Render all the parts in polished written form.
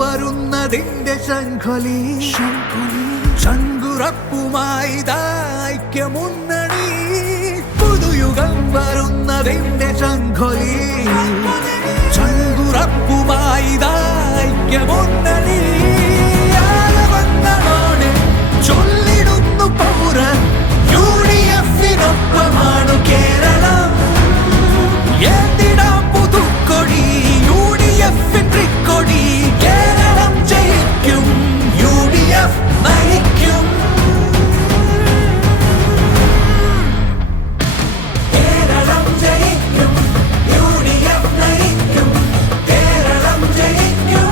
വരുന്നതിന്റെ ശംഖൊലി ശങ്കുറപ്പുമായി ഐക്യമുന്നണി. പുതുയുഗം വരുന്നതിന്റെ ശംഖൊലി ശങ്കുറപ്പുമായി ഐക്യമുന്നണി. ആരവങ്ങളോട് ചൊല്ലിടുന്നു പൗരൻ UDF-നൊപ്പമാണു കേരളം. എന്തിടാം പുതുക്കൊടി UDF-ൻ ട്രിക്കൊടി. കേരളം ജയിക്കും UDF നയിക്കും. കേരളം ജയിക്കും UDF നയിക്കും. കേരളം ജയിക്കും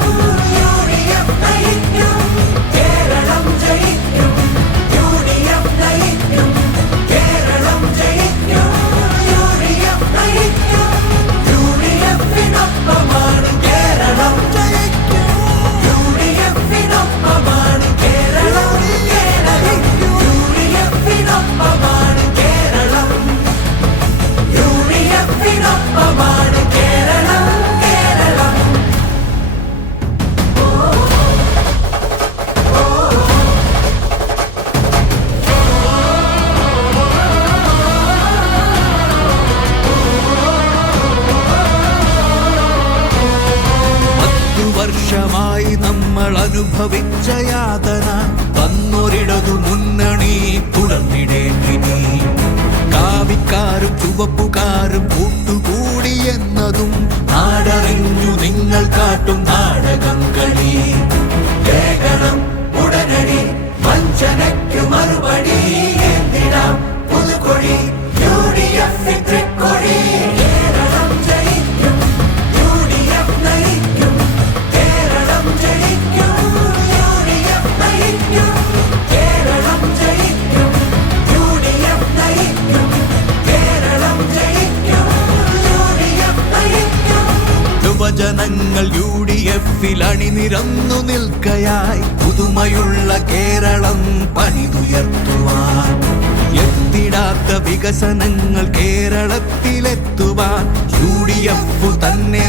UDF നയിക്കും. കേരളം ജയിക്കും UDF നയിക്കും. കേരളം ജയിക്കും UDF നയിക്കും. UDF-നൊപ്പമാണ് കേരളം ജയിക്കും. UDF-നൊപ്പമാണ് കേരളം. കേരളം UDF-നൊപ്പമാണ് കേരളം. UDF-നൊപ്പമാണ് കേരളം. കേരളം വർഷമായി നമ്മൾ അനുഭവിച്ച യാതന വന്നൊരിടതു മുന്നണി തുടർന്നിടേണ്ടിനി. കാവിക്കാരും ചുവപ്പുകാരും കൂട്ടുകൂടി എന്നതും നാടറിഞ്ഞു നിങ്ങൾ കാട്ടും നാടകം കളി. കേൾക്കണം ഉടനടി വഞ്ചനയ്ക്കു മറുപടി. എന്തിടാം പുതുക്കൊടി UDF-ൻ ട്രിക്കൊടി. കേരളം ജയിക്കും UDF നയിക്കും. കേരളം ജയിക്കും UDF നയിക്കും. കേരളം ജയിക്കും UDF നയിക്കും. കേരളം ജയിക്കും UDF നയിക്കും. യുവജനങ്ങൾ UDF-ൽ അണിനിരന്നു നിൽക്കയായി പുതുമയുള്ള കേരളം പണിതുയർത്തുവാൻ. എത്തിടാത്ത വികസനങ്ങൾ കേരളത്തിലെത്തുവാൻ UDF തന്നെ